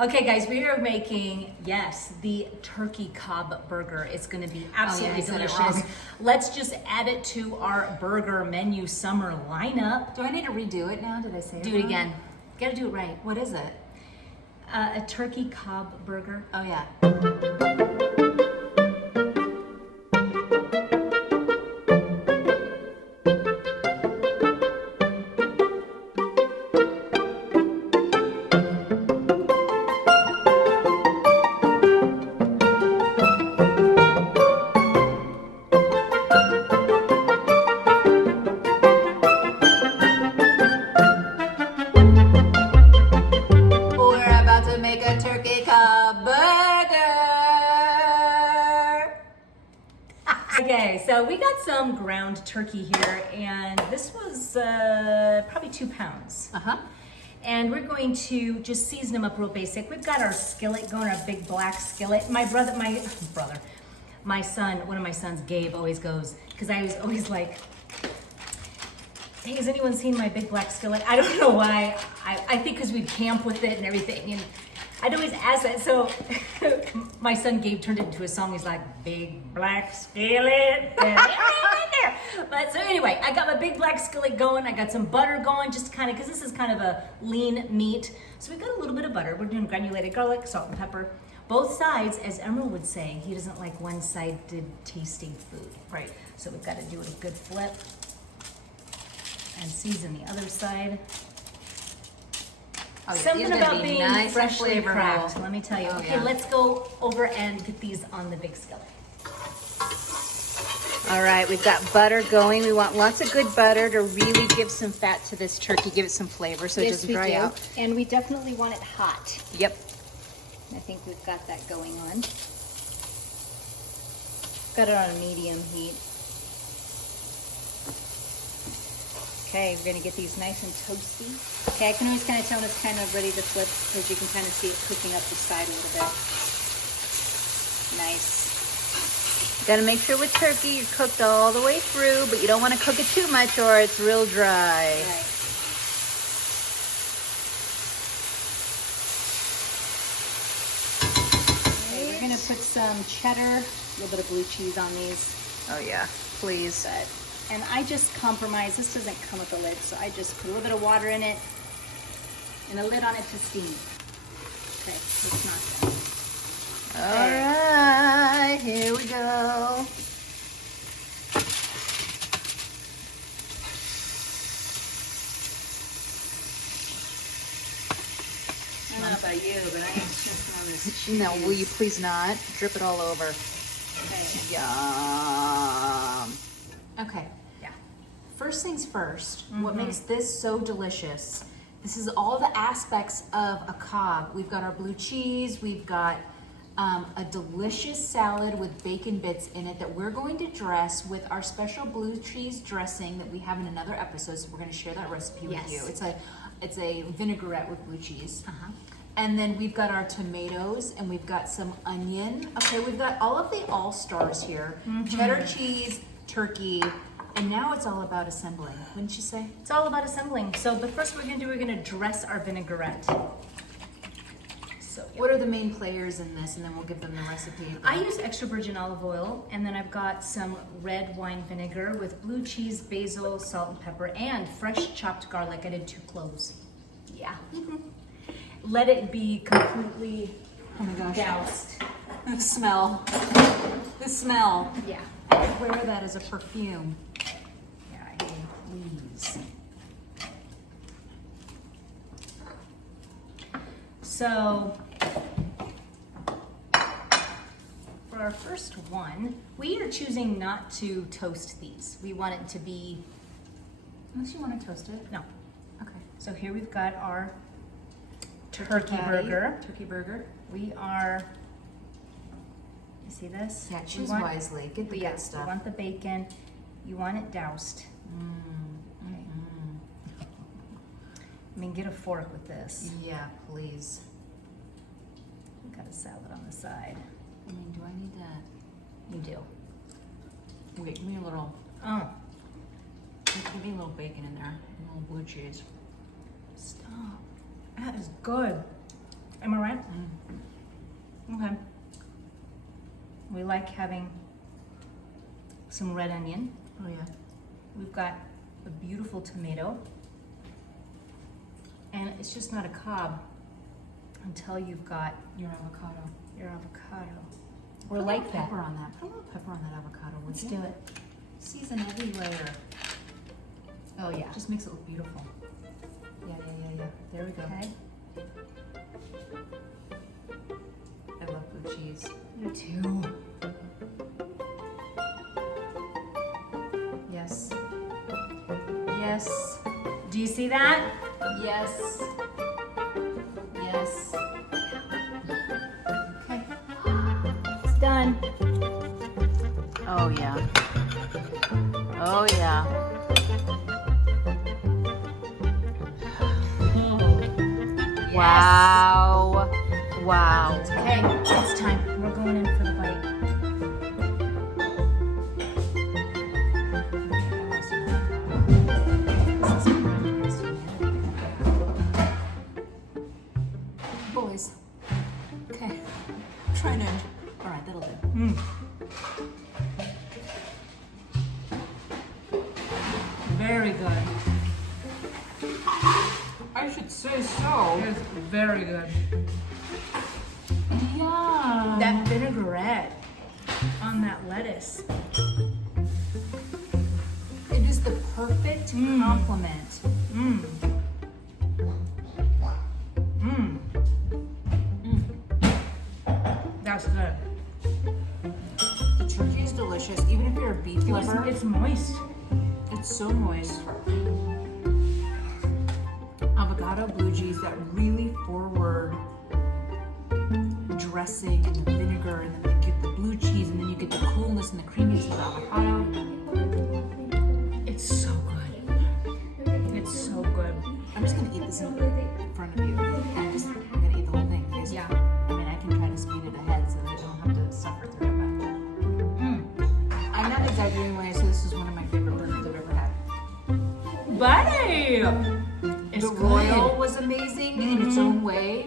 Okay, guys, we are making, yes, the turkey Cobb burger. It's going to be absolutely delicious. Let's just add it to our burger menu summer lineup. Do I need to redo it now? Did I say it Do wrong? it again. Got to do it right. What is it? A turkey Cobb burger. Oh, yeah. Make a turkey Cobb burger. Okay, so we got some ground turkey here, and this was probably 2 pounds. And we're going to just season them up real basic. We've got our skillet going, our big black skillet. My son, one of my sons, Gabe, always goes, because I was always like, hey, has anyone seen my big black skillet? I don't know why. I think because we'd camp with it and everything. And I'd always ask that. So my son Gabe turned it into a song. He's like, big black skillet. But so anyway, I got my big black skillet going. I got some butter going, just kind of, because this is kind of a lean meat. So we've got a little bit of butter. We're doing granulated garlic, salt and pepper. Both sides, as Emerald would say, he doesn't like one-sided tasting food. Right. So we've got to do a good flip and season the other side. Oh, yeah. Something about being nice freshly flavorful. cracked, let me tell you. Oh, Okay, yeah. let's go over and get these on the big skillet. All right, we've got butter going. We want lots of good butter to really give some fat to this turkey, give it some flavor so it doesn't dry out. And we definitely want it hot. Yep. I think we've got that going on. Got it on a medium heat. Okay, we're gonna get these nice and toasty. Okay, I can always kind of tell when it's kind of ready to flip because you can kind of see it cooking up the side a little bit. Nice. Got to make sure with turkey you're cooked all the way through, but you don't want to cook it too much or it's real dry. Right. Okay, we're gonna put some cheddar, a little bit of blue cheese on these. Oh yeah, please. And I just compromise. This doesn't come with a lid, so I just put a little bit of water in it and a lid on it to steam. Okay, it's not done. All right, here we go. I don't know about you, but I ain't tripping on this cheese. No, will you please not? Drip it all over. Okay. Yum. Okay. Yeah. First things first, what makes this so delicious, this is all the aspects of a Cobb. We've got our blue cheese, we've got a delicious salad with bacon bits in it that we're going to dress with our special blue cheese dressing that we have in another episode, so we're going to share that recipe with you. It's a vinaigrette with blue cheese. And then we've got our tomatoes and we've got some onion. Okay, we've got all of the all-stars here. Cheddar cheese, turkey, and now it's all about assembling, wouldn't you say? It's all about assembling. So the first we're gonna do, we're gonna dress our vinaigrette. So What are the main players in this? And then we'll give them the recipe. I use extra virgin olive oil, and then I've got some red wine vinegar with blue cheese, basil, salt and pepper, and fresh chopped garlic. I did 2 cloves. Yeah. Let it be completely Oh my gosh. doused. The smell. The smell. Yeah. I could wear that as a perfume. Yeah, please. So, for our first one, we are choosing not to toast these. We want it to be, Unless you want to toast it. no. Okay. So here we've got our turkey patty, burger. Turkey burger. We are, you see this? Yeah, We choose want- wisely. Get the Yeah, good stuff. you want the bacon, you want it doused. Okay. I mean, get a fork with this. Yeah, please. We've got a salad on the side. I mean, do I need that? You do. Wait, give me a little. Oh, Give me a little bacon in there. A little blue cheese. stop. That is good. Am I right? like having some red onion. Oh yeah. We've got a beautiful tomato. And it's just not a Cobb until you've got Your avocado. your avocado. Put Or a like little that. pepper on that. Put a little pepper on that avocado. Would Let's you? do it. Season every layer. Oh yeah. Just makes it look beautiful. Yeah. There we go. Okay. I love blue cheese. Me too. Yes. Yes. Do you see that? Yes. Yes. Okay. It's done. Oh yeah. Oh yeah. Oh. Wow. Wow. Okay, it's time. We're going in for the bite. Boys. Okay. Trying to. All right, that'll do. Very good. I should say so. It's very good. Yeah. That vinaigrette on that lettuce. It is the perfect complement. Mmm. Mmm. That's good. The turkey is delicious, even if you're a beef lover. It's moist. It's so moist. Avocado blue cheese, that really forward dressing and the vinegar, and then you get the blue cheese, and then you get the coolness and the creaminess of the avocado. It's so good. It's so good. I'm just gonna eat this in front of you. I'm gonna eat the whole thing. Because, Yeah. I mean, I can try to speed it ahead so that I don't have to suffer through it. But I'm not exaggerating when I say this is one of my favorite burgers I've ever had. Buddy! It's The good. royal was amazing in its own way,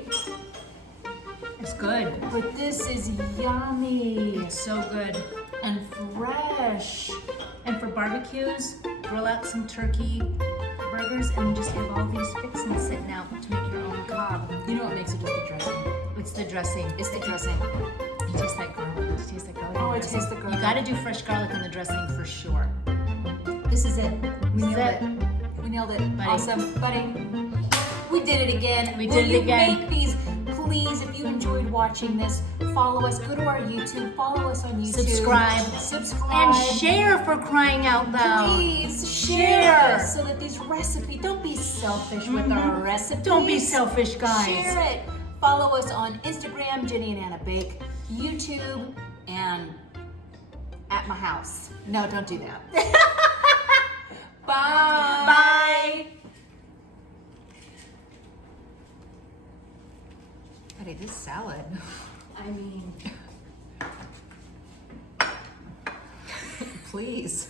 It's good. but this is yummy It's so good. and fresh. And for barbecues, grill out some turkey burgers and then just have all these fixings sitting out to make your own Cobb. You know what makes it just the dressing? It's the dressing. It's the dressing. It tastes like garlic. It tastes like garlic. Oh, in it the tastes dressing. like You garlic. gotta do fresh garlic on the dressing for sure. This is it. We This is nailed it. it. We nailed it. Buddy. Awesome, buddy. We did it again. We Will did it you again. Make these, please. If you enjoyed watching this, follow us. Go to our YouTube. Follow us on YouTube. Subscribe. Subscribe. And share for crying out loud. Please Share. share so that these recipes. Don't be selfish with our recipes. Don't be selfish, guys. Share it. Follow us on Instagram, Jenny and Anna Bake, YouTube, and at my house. No, don't do that. Bye. Bye. Buddy, this salad. I mean, Please.